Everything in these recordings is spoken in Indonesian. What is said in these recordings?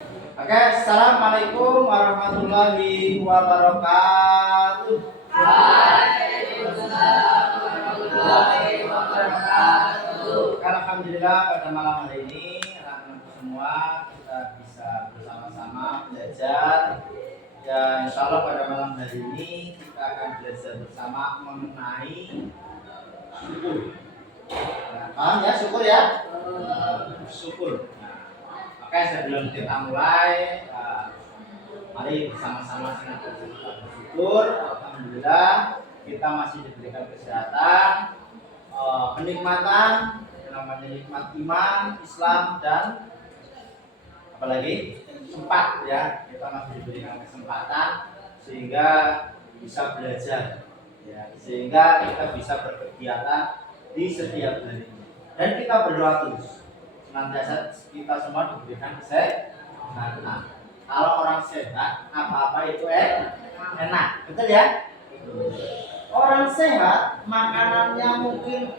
Oke, assalamualaikum warahmatullahi wabarakatuh. Waalaikumsalam warahmatullahi wabarakatuh. Alhamdulillah pada malam hari ini anak-anak semua kita bisa bersama-sama belajar. Ya, insya Allah pada malam hari ini kita akan belajar bersama mengenai syukur. Nah, paham ya syukur ya? Syukur. Oke, sebelum kita mulai, mari bersama-sama senantiasa kita bersyukur. Alhamdulillah kita masih diberikan kesehatan, kenikmatan, namanya nikmat iman, Islam dan apalagi sempat ya, kita masih diberikan kesempatan sehingga bisa belajar, ya, sehingga kita bisa berkegiatan di setiap hari dan kita berdoa terus. Senantiasa kita semua diberikan kesehatan. Kalau orang sehat, apa-apa itu enak, betul ya? Orang sehat, makanannya mungkin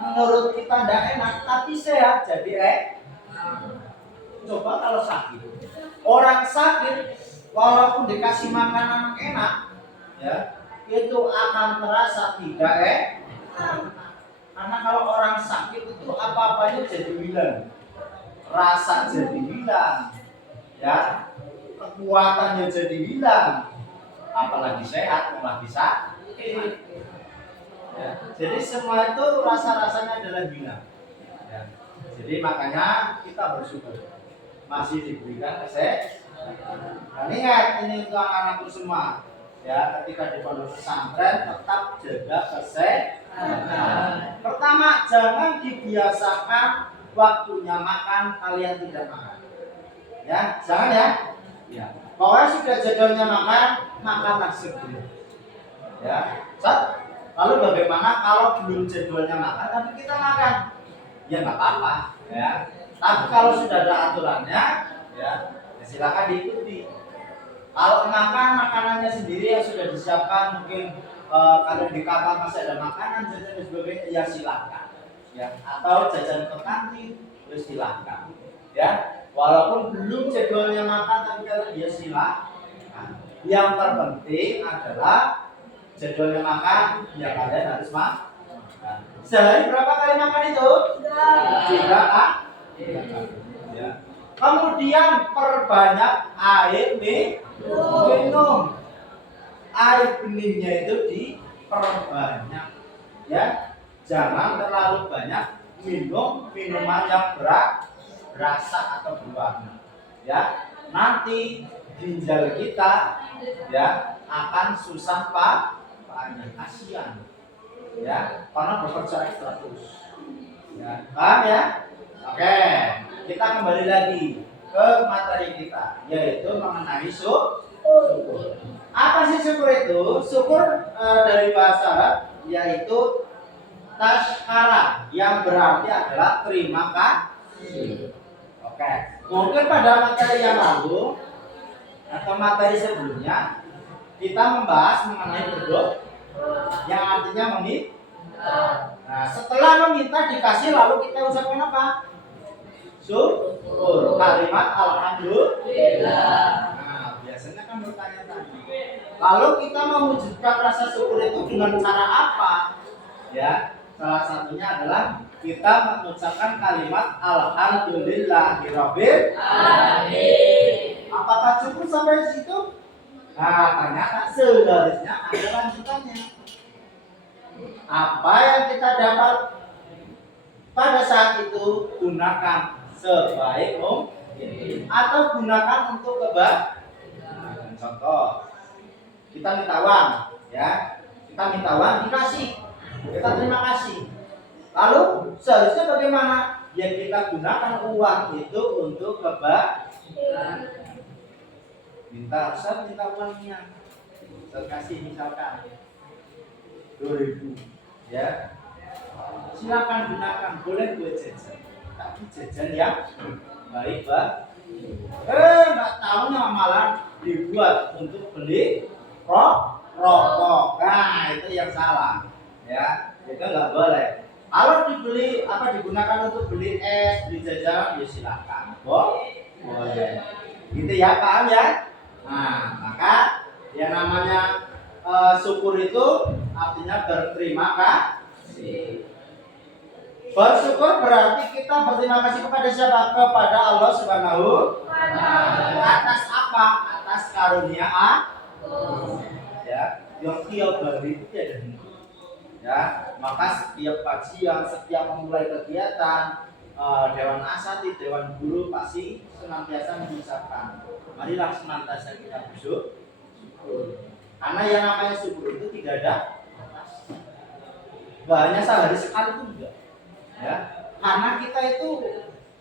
menurut kita tidak enak, tapi sehat jadi Coba kalau sakit, orang sakit walaupun dikasih makanan enak, ya itu akan terasa tidak Karena kalau orang sakit itu apa-apanya jadi hilang, rasa jadi hilang, ya, kekuatannya jadi hilang, apalagi sehat malah bisa. Ya, jadi semua itu rasa-rasanya adalah hilang. Ya, jadi makanya kita bersyukur masih diberikan kesehatan. Dan ingat ini untuk anak-anakku semua. Ya, ketika di pondok pesantren tetap jaga kesehatan. Pertama, jangan dibiasakan waktunya makan kalian tidak makan. Ya, jangan ya. Ya. Pokoknya sudah jadwalnya makan, makanlah segera. Ya, lalu bagaimana kalau belum jadwalnya makan tapi kita makan? Ya nggak apa-apa. Ya. Tapi kalau sudah ada aturannya, ya silakan diikuti. Kalau makan makanannya sendiri yang sudah disiapkan, mungkin kalau di kamar masih ada makanan jajan dan sebagainya, ya silakan. Ya, atau jajan ke kantin, ya silakan. Ya, walaupun belum jadwalnya makan, tapi kalau dia silakan. Yang terpenting adalah jadwalnya makan, ya kalian harus makan. Sehari berapa kali makan itu? Tiga kali. Ya. Kemudian perbanyak air minum. Air beningnya itu diperbanyak, ya. Jangan terlalu banyak minum minuman yang berasa atau berwarna, ya. Nanti ginjal kita, ya, akan susah banyak, kasihan, ya, karena bekerja ekstra terus, ya. Paham ya? Oke, kita kembali lagi ke materi kita, yaitu mengenai syukur. Apa sih syukur itu? Syukur dari bahasa Arab yaitu tashkara, yang berarti adalah terima kasih. Oke, mungkin pada materi yang lalu atau materi sebelumnya kita membahas mengenai berdoa, yang artinya meminta. Nah, setelah meminta dikasih lalu kita ucapkan apa? Syukur, kalimat alhamdulillah. Nah, biasanya kan bertanya-tanya. Lalu kita mewujudkan rasa syukur itu dengan cara apa? Ya, salah satunya adalah kita mengucapkan kalimat alhamdulillahirabbil alamin. Apakah cukup sampai situ? Nah, ternyata seharusnya ada lanjutannya. Apa yang kita dapat pada saat itu gunakan sebaik mungkin atau gunakan untuk kebaikan. Contoh, kita minta uang, ya, kita minta uang dikasih, kita terima kasih. Lalu seharusnya bagaimana? Ya kita gunakan uang itu untuk kebaikan. Saya minta uangnya, saya kasih misalkan 2.000, ya, silakan gunakan, boleh buat jajan, tapi jajan yang baik, nggak tahunya malah dibuat untuk beli rokok. Nah, itu yang salah, ya, itu nggak boleh. Kalau digunakan untuk beli es, beli jajan, ya silakan, boleh. Gitu ya, paham ya? Nah, maka yang namanya syukur itu artinya berterima kasih. Bersyukur berarti kita berterima kasih kepada siapa? Kepada Allah Subhanahu wa Ta'ala. Atas apa? Atas karunia ya, yang tiap hari itu ada. Ya, maka setiap kajian, setiap memulai kegiatan Dewan Asatidz, Dewan Guru pasti senantiasa mengucapkan, marilah senantiasa kita bersyukur. Karena yang namanya syukur itu tidak ada nggak hanya sehari sekali pun enggak. Ya, karena kita itu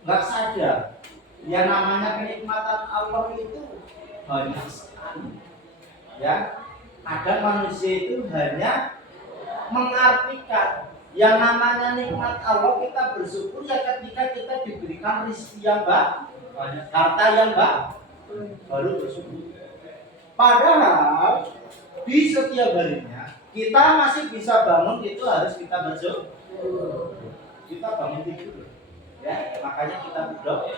nggak sadar yang namanya kenikmatan Allah itu banyak sekali. Ya, kadang manusia itu hanya mengartikan yang namanya nikmat Allah kita bersyukur ya ketika kita diberikan rezeki yang banyak, harta yang baru bersyukur. Padahal di setiap harinya kita masih bisa bangun itu harus kita bersyukur. Kita bangun tidur, ya makanya kita berdoa.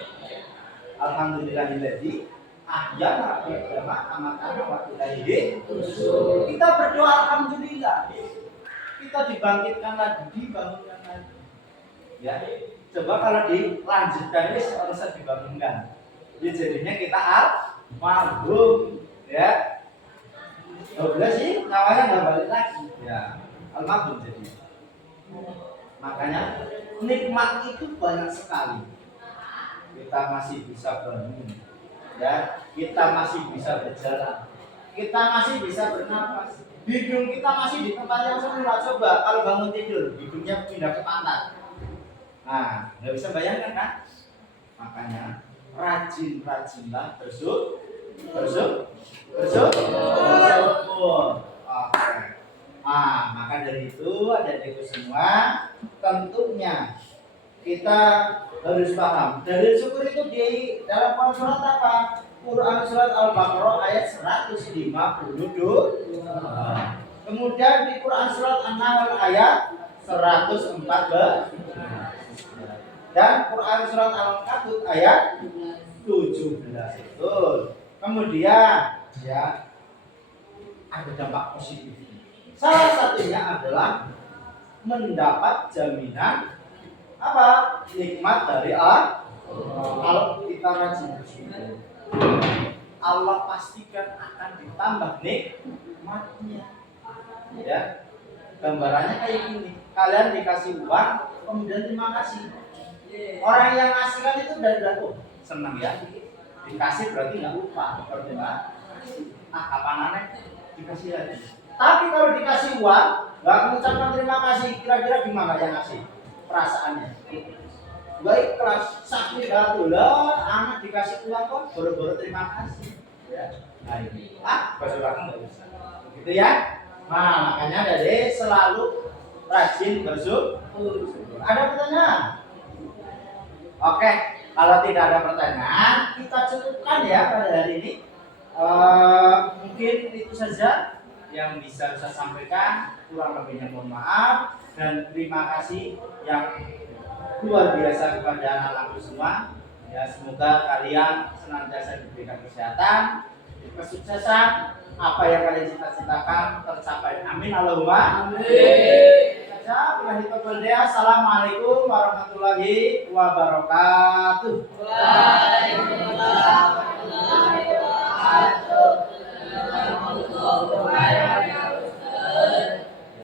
Alhamdulillahilladzi ahyana ba'da amatana wa ilaihi nusyur. Kita berdoa alhamdulillah. Kita dibangkitkan lagi, dibangunkan lagi. Ya, coba kalau dilanjutkan ini harusnya dibangunkan. Jadi jadinya kita al-mahrum, ya. 12 sih, nyawanya nggak balik lagi. Ya, al-mahrum jadi. Makanya nikmat itu banyak sekali. Kita masih bisa bangun, ya. Kita masih bisa berjalan. Kita masih bisa bernapas. Hidung kita masih di tempat yang semula. Coba kalau bangun tidur, hidungnya pindah ke pantat. Nah, nggak bisa bayangkan kan? Makanya rajin-rajinlah bersyukur. Oke. Maka dari itu adik-adikku semua, tentunya kita harus paham. Dalil syukur itu di dalam surat apa? Quran surat Al-Baqarah ayat 152. Kemudian di Quran surat An-Nahl ayat 114 dan Quran surat Al-Ankabut ayat 17. Betul. Kemudian ya ada dampak positif. Salah satunya adalah mendapat jaminan apa? Nikmat dari Allah. Kalau kita rajin bersyukur, Allah pastikan akan ditambah nikmatnya. Ya, gambarannya kayak gini. Kalian dikasih uang, kemudian terima kasih. Orang yang ngasihkan itu dari senang ya. Dikasih berarti nggak lupa. Berterima kasih. Kapan aneh dikasih lagi. Tapi kalau dikasih uang, nggak mengucapkan terima kasih, kira-kira gimana yang ngasih? Perasaannya baik kelas sakit datu lah, anak dikasih uang kok boro-boro terima kasih ya. Nah ini bersyukur nggak bisa gitu ya. Nah makanya dari selalu rajin bersyukur. Ada pertanyaan? Oke, kalau tidak ada pertanyaan kita cukupkan ya pada hari ini. Mungkin itu saja yang bisa saya sampaikan, kurang lebihnya mohon maaf dan terima kasih yang luar biasa kepada anak-anakku semua. Ya, semoga kalian senantiasa diberikan kesehatan, kesuksesan, apa yang kalian cita-citakan tercapai. Amin Allahumma amin. Assalamualaikum warahmatullahi wabarakatuh. Waalaikumsalam.